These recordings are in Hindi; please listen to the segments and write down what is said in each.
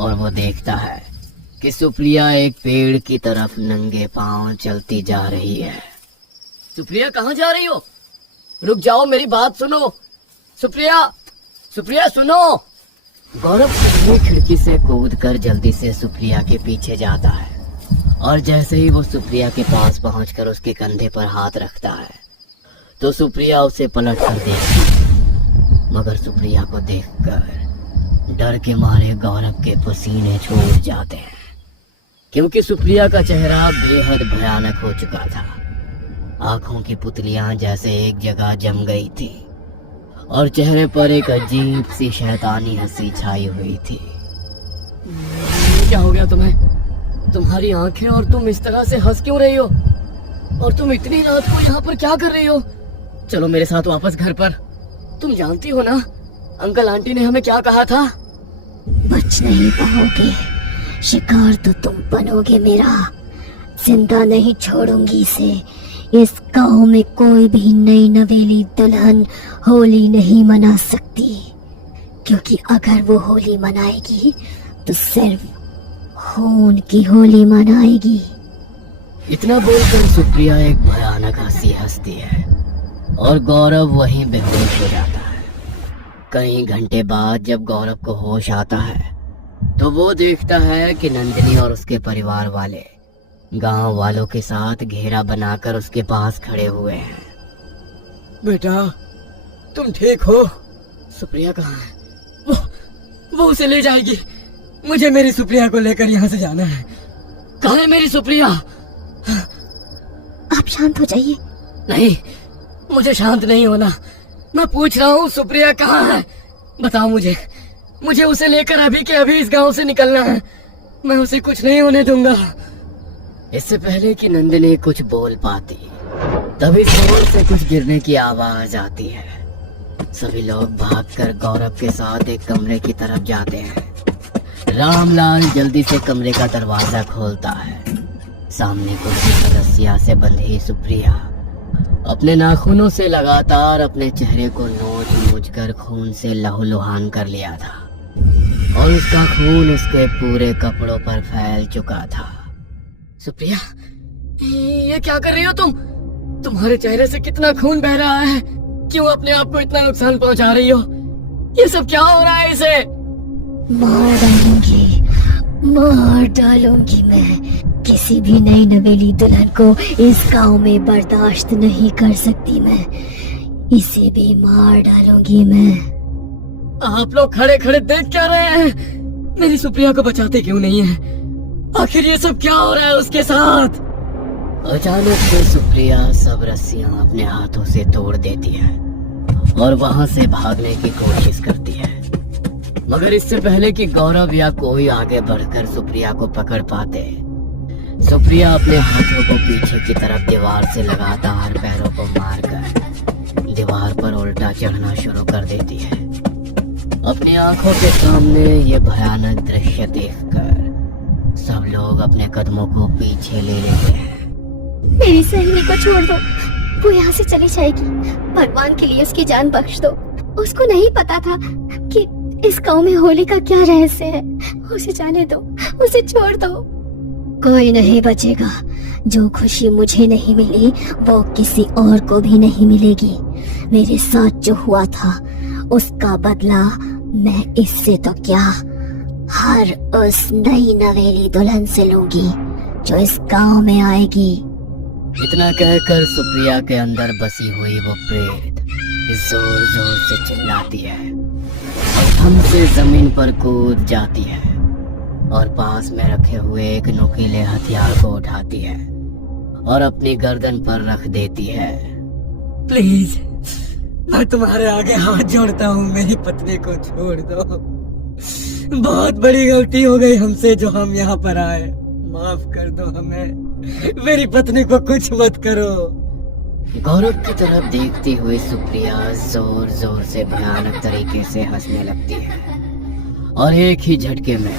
और वो देखता है कि सुप्रिया एक पेड़ की तरफ नंगे पांव चलती जा रही है। सुप्रिया, कहाँ जा रही हो? रुक जाओ, मेरी बात सुनो। सुप्रिया, सुप्रिया सुनो। गौरव अपनी खिड़की से कूदकर जल्दी से सुप्रिया के पीछे जाता है और जैसे ही वो सुप्रिया के पास पहुंचकर उसके कंधे पर हाथ रखता है तो सुप्रिया उसे पलट कर देखती है। मगर सुप्रिया को देखकर डर के मारे गौरव के पसीने छूट जाते हैं, क्योंकि सुप्रिया का चेहरा बेहद भयानक हो चुका था। आंखों की पुतलियां जैसे एक जगह जम गई थी और चेहरे पर एक अजीब सी शैतानी हंसी छाई हुई थी। क्या हो गया तुम्हें? तुम्हारी आंखें, और तुम इस तरह से हंस क्यों रही हो? और तुम इतनी रात को यहाँ पर क्या कर रही हो? चलो मेरे साथ वापस घर पर। तुम जानती हो ना अंकल आंटी ने हमें क्या कहा था? बच नहीं पाओगे, शिकार तो तुम बनोगे मेरा। जिंदा नहीं छोड़ूंगी इसे। इस गांव में कोई भी नई नवेली दुल्हन होली नहीं मना सकती, क्योंकि अगर वो होली मनाएगी तो सिर्फ खून की होली मनाएगी। इतना बोलकर सुप्रिया एक भयानक हंसी हंसती है और गौरव वहीं बेहोश हो जाता है। कई घंटे बाद जब गौरव को होश आता है तो वो देखता है कि नंदिनी और उसके परिवार वाले गांव वालों के साथ घेरा बनाकर उसके पास खड़े हुए हैं। बेटा, तुम ठीक हो? सुप्रिया कहाँ है? वो उसे ले जाएगी। मुझे मेरी सुप्रिया को लेकर यहाँ से जाना है। कहाँ है मेरी सुप्रिया? आप शांत हो जाइए। नहीं, मुझे शांत नहीं होना। मैं पूछ रहा हूँ सुप्रिया कहाँ है? बताओ मुझे उसे लेकर अभी के अभी इस गांव से निकलना है। मैं उसे कुछ नहीं होने दूंगा। इससे पहले कि नंदिनी कुछ बोल पाती तभी जोर से कुछ गिरने की आवाज आती है। सभी लोग भागकर गौरव के साथ एक कमरे की तरफ जाते हैं। रामलाल जल्दी से कमरे का दरवाजा खोलता है। सामने कुर्सी पर रस्सियां से बंधी सुप्रिया अपने नाखूनों से लगातार अपने चेहरे को नोच कर खून से लहूलुहान कर लिया था और उसका खून उसके पूरे कपड़ों पर फैल चुका था। सुप्रिया, ये क्या कर रही हो तुम? तुम्हारे चेहरे से कितना खून बह रहा है। क्यों अपने आप को इतना नुकसान पहुंचा रही हो? ये सब क्या हो रहा है इसे? मार डालूंगी मैं। किसी भी नई नवेली दुल्हन को इस गांव में बर्दाश्त नहीं कर सकती मैं। इसे भी मार डालूंगी मैं। आप लोग खड़े खड़े देख क्या रहे हैं? मेरी सुप्रिया को बचाते क्यों नहीं है? आखिर ये सब क्या हो रहा है उसके साथ? अचानक से सुप्रिया सब रस्सियां अपने हाथों से तोड़ देती है और वहां से भागने की कोशिश करती है। मगर इससे पहले कि गौरव या कोई आगे बढ़कर सुप्रिया को पकड़ पाते, सुप्रिया अपने हाथों को पीछे की तरफ दीवार से लगातार पैरों को मारकर दीवार पर उल्टा चढ़ना शुरू कर देती है। अपनी आंखों के सामने ये भयानक दृश्य देखकर सब लोग अपने कदमों को पीछे ले लेते हैं। मेरी सहेली को छोड़ दो, वो यहाँ से चली जाएगी। भगवान के लिए उसकी जान बख्श दो। उसको नहीं पता था कि इस गांव में होली का क्या रहस्य है। उसे जाने दो, उसे छोड़ दो। कोई नहीं बचेगा। जो खुशी मुझे नहीं मिली वो किसी और को भी नहीं मिलेगी। मेरे साथ जो हुआ था उसका बदला मैं इससे तो क्या हर उस नई नवेली दुल्हन से लूंगी जो इस गांव में आएगी। इतना कहकर सुप्रिया के अंदर बसी हुई वो प्रेत जोर जोर से चिल्लाती है और थम से जमीन पर कूद जाती है और पास में रखे हुए एक नुकीले हथियार को उठाती है और अपनी गर्दन पर रख देती है। प्लीज, मैं तुम्हारे आगे हाथ जोड़ता हूँ, मेरी पत्नी को छोड़ दो। बहुत बड़ी गलती हो गई हमसे जो हम यहाँ पर आए। माफ कर दो हमें। मेरी पत्नी को कुछ मत करो। गौरव की तरफ देखती हुई सुप्रिया जोर जोर से भयानक तरीके से हंसने लगती है और एक ही झटके में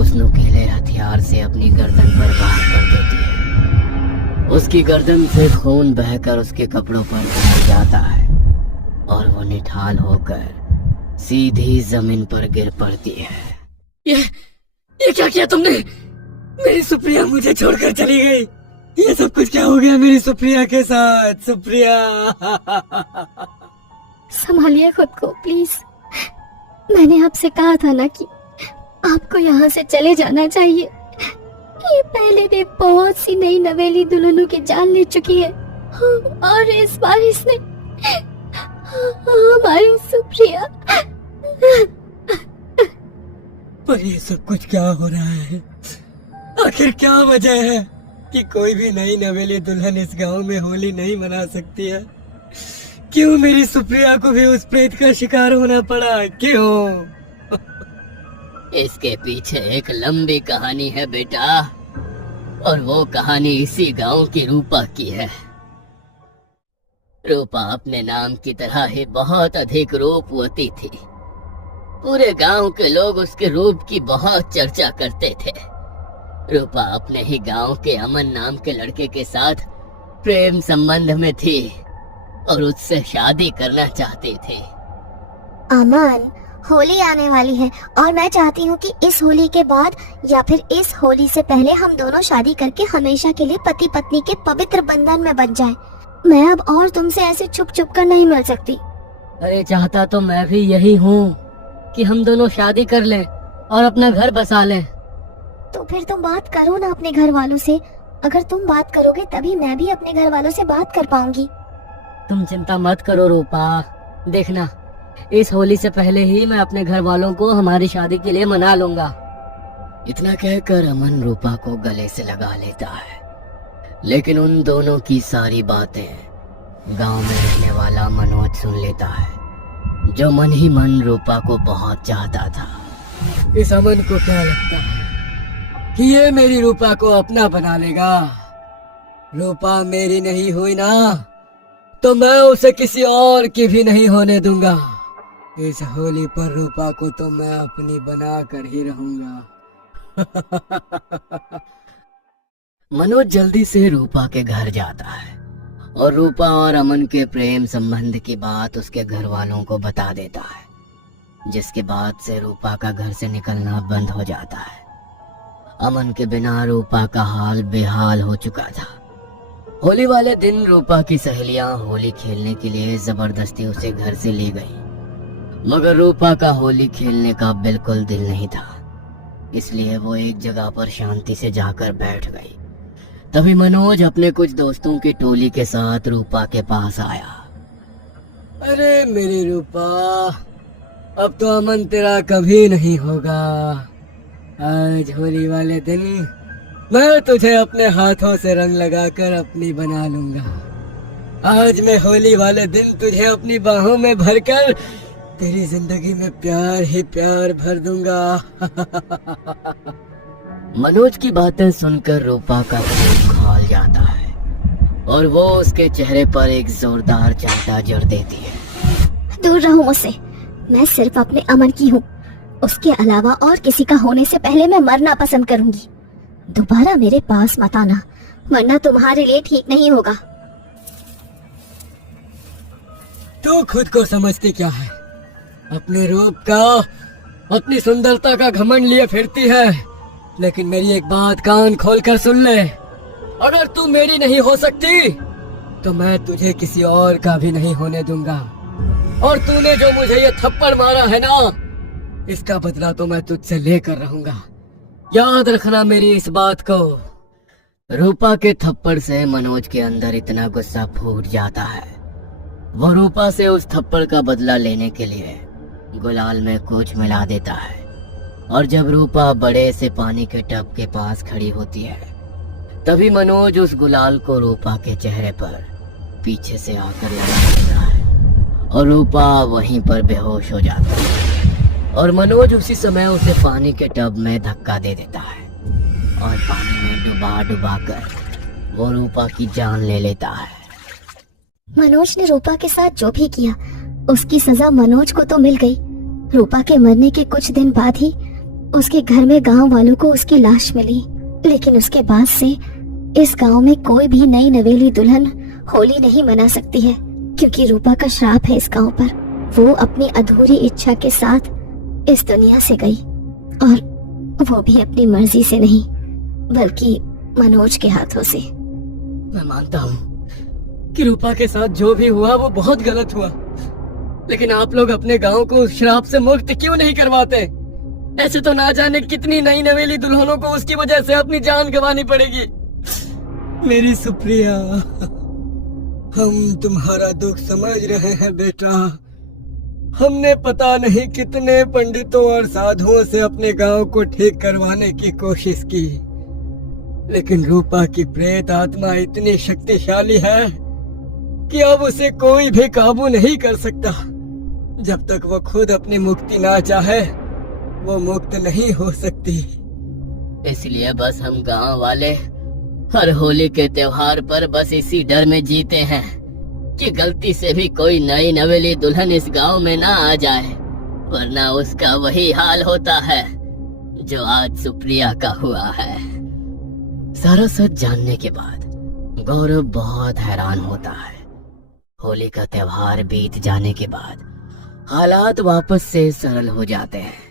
उस नुकीले हथियार से अपनी गर्दन पर वार कर देती है। उसकी गर्दन से खून बहकर उसके कपड़ों पर फैल जाता है और वो निठाल होकर सीधी जमीन पर गिर पड़ती है। ये क्या किया तुमने? मेरी सुप्रिया मुझे छोड़कर चली गई। ये सब कुछ क्या हो गया मेरी सुप्रिया के साथ? सुप्रिया संभालिए खुद को प्लीज। मैंने आपसे कहा था ना कि आपको यहाँ से चले जाना चाहिए। ये पहले भी बहुत सी नई नवेली दुल्हनों की जान ले चुकी है और इस बार इसने हमारी सुप्रिया। पर ये सब कुछ क्या हो रहा है? आखिर क्या वजह है कि कोई भी नई नवेली दुल्हन इस गांव में होली नहीं मना सकती है? क्यों मेरी सुप्रिया को भी उस प्रेत का शिकार होना पड़ा? क्यों? इसके पीछे एक लंबी कहानी है बेटा, और वो कहानी इसी गांव की रूपा की है। रूपा अपने नाम की तरह ही बहुत अधिक रूपवती थी। पूरे गांव के लोग उसके रूप की बहुत चर्चा करते थे। रूपा अपने ही गांव के अमन नाम के लड़के के साथ प्रेम संबंध में थी और उससे शादी करना चाहती थी। अमन, होली आने वाली है और मैं चाहती हूँ कि इस होली के बाद या फिर इस होली से पहले हम दोनों शादी करके हमेशा के लिए पति पत्नी के पवित्र बंधन में बंध जाएं। मैं अब और तुमसे ऐसे छुप छुप कर नहीं मिल सकती। अरे चाहता तो मैं भी यही हूँ कि हम दोनों शादी कर लें और अपना घर बसा लें। तो फिर तुम बात करो ना अपने घर वालों से। अगर तुम बात करोगे तभी मैं भी अपने घर वालों से बात कर पाऊंगी। तुम चिंता मत करो रूपा, देखना इस होली से पहले ही मैं अपने घर वालों को हमारी शादी के लिए मना लूंगा। इतना कहकर अमन रूपा को गले से लगा लेता है, लेकिन उन दोनों की सारी बातें गांव में रहने वाला मनोज सुन लेता है, जो मन ही मन रूपा को बहुत चाहता था। इस अमन को क्या लगता है कि ये मेरी रूपा को अपना बना लेगा? रूपा मेरी नहीं हुई ना, तो मैं उसे किसी और की भी नहीं होने दूंगा। इस होली पर रूपा को तो मैं अपनी बना कर ही रहूंगा। मनोज जल्दी से रूपा के घर जाता है और रूपा और अमन के प्रेम संबंध की बात उसके घर वालों को बता देता है, जिसके बाद से रूपा का घर से निकलना बंद हो जाता है। अमन के बिना रूपा का हाल बेहाल हो चुका था। होली वाले दिन रूपा की सहेलियां होली खेलने के लिए जबरदस्ती उसे घर से ले गई, मगर रूपा का होली खेलने का बिल्कुल दिल नहीं था, इसलिए वो एक जगह पर शांति से जाकर बैठ गई। तभी मनोज अपने कुछ दोस्तों की टोली के साथ रूपा के पास आया। अरे मेरी रूपा, अब तो अमन तेरा कभी नहीं होगा। आज होली वाले दिन मैं तुझे अपने हाथों से रंग लगाकर अपनी बना लूंगा। आज मैं होली वाले दिन तुझे अपनी बाहों में भरकर तेरी जिंदगी में प्यार ही प्यार भर दूंगा। मनोज की बातें सुनकर रूपा का दिल खौल जाता है और वो उसके चेहरे पर एक जोरदार चिंता जड़ देती है। दूर रहो मुझसे, मैं सिर्फ अपने अमन की हूँ। उसके अलावा और किसी का होने से पहले मैं मरना पसंद करूंगी। दोबारा मेरे पास मत आना, वरना तुम्हारे लिए ठीक नहीं होगा। तू खुद को समझती क्या है? अपने रूप का, अपनी सुंदरता का घमंड लिए फिरती है, लेकिन मेरी एक बात कान खोलकर सुन ले। अगर तू मेरी नहीं हो सकती तो मैं तुझे किसी और का भी नहीं होने दूंगा। और तूने जो मुझे ये थप्पड़ मारा है ना, इसका बदला तो मैं तुझसे लेकर रहूंगा। याद रखना मेरी इस बात को। रूपा के थप्पड़ से मनोज के अंदर इतना गुस्सा फूट जाता है, वो रूपा से उस थप्पड़ का बदला लेने के लिए गुलाल में कुछ मिला देता है। और जब रूपा बड़े से पानी के टब के पास खड़ी होती है, तभी मनोज उस गुलाल को रूपा के चेहरे पर पीछे से आकर लगा देता है और रूपा वहीं पर बेहोश हो जाती है। और मनोज उसी समय उसे पानी के टब में धक्का दे देता है और पानी में डुबा डुबा कर वो रूपा की जान ले लेता है। मनोज ने रूपा के साथ जो भी किया, उसकी सजा मनोज को तो मिल गई। रूपा के मरने के कुछ दिन बाद ही उसके घर में गांव वालों को उसकी लाश मिली, लेकिन उसके बाद से इस गांव में कोई भी नई नवेली दुल्हन होली नहीं मना सकती है, क्योंकि रूपा का श्राप है इस गांव पर। वो अपनी अधूरी इच्छा के साथ इस दुनिया से गई और वो भी अपनी मर्जी से नहीं बल्कि मनोज के हाथों से। मैं मानता हूँ कि रूपा के साथ जो भी हुआ वो बहुत गलत हुआ, लेकिन आप लोग अपने गांव को उस श्राप से मुक्त क्यों नहीं करवाते? ऐसे तो ना जाने कितनी नई नवेली दुल्हनों को उसकी वजह से अपनी जान गंवानी पड़ेगी। मेरी सुप्रिया, हम तुम्हारा दुख समझ रहे हैं बेटा। हमने पता नहीं कितने पंडितों और साधुओं से अपने गांव को ठीक करवाने की कोशिश की, लेकिन रूपा की प्रेत आत्मा इतनी शक्तिशाली है कि अब उसे कोई भी काबू नहीं कर सकता। जब तक वो खुद अपनी मुक्ति ना चाहे वो मुक्त नहीं हो सकती। इसलिए बस हम गांव वाले हर होली के त्योहार पर बस इसी डर में जीते हैं कि गलती से भी कोई नई नवेली दुल्हन इस गांव में ना आ जाए, वरना उसका वही हाल होता है जो आज सुप्रिया का हुआ है। सारा सच जानने के बाद गौरव बहुत हैरान होता है। होली का त्योहार बीत जाने के बाद हालात वापस से सरल हो जाते हैं।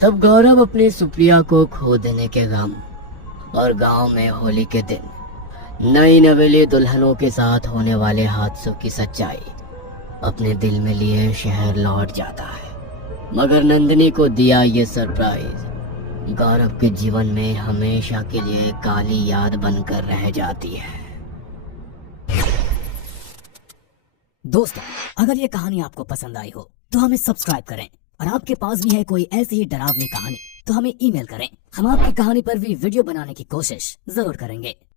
तब गौरव अपनी सुप्रिया को खो देने के गम और गांव में होली के दिन नई नवेली दुल्हनों के साथ होने वाले हादसों की सच्चाई अपने दिल में लिए शहर लौट जाता है। मगर नंदिनी को दिया ये सरप्राइज गौरव के जीवन में हमेशा के लिए काली याद बनकर रह जाती है। दोस्तों, अगर ये कहानी आपको पसंद आई हो तो हमें सब्सक्राइब करें, और आपके पास भी है कोई ऐसी ही डरावनी कहानी तो हमें ईमेल करें। हम आपकी कहानी पर भी वीडियो बनाने की कोशिश जरूर करेंगे।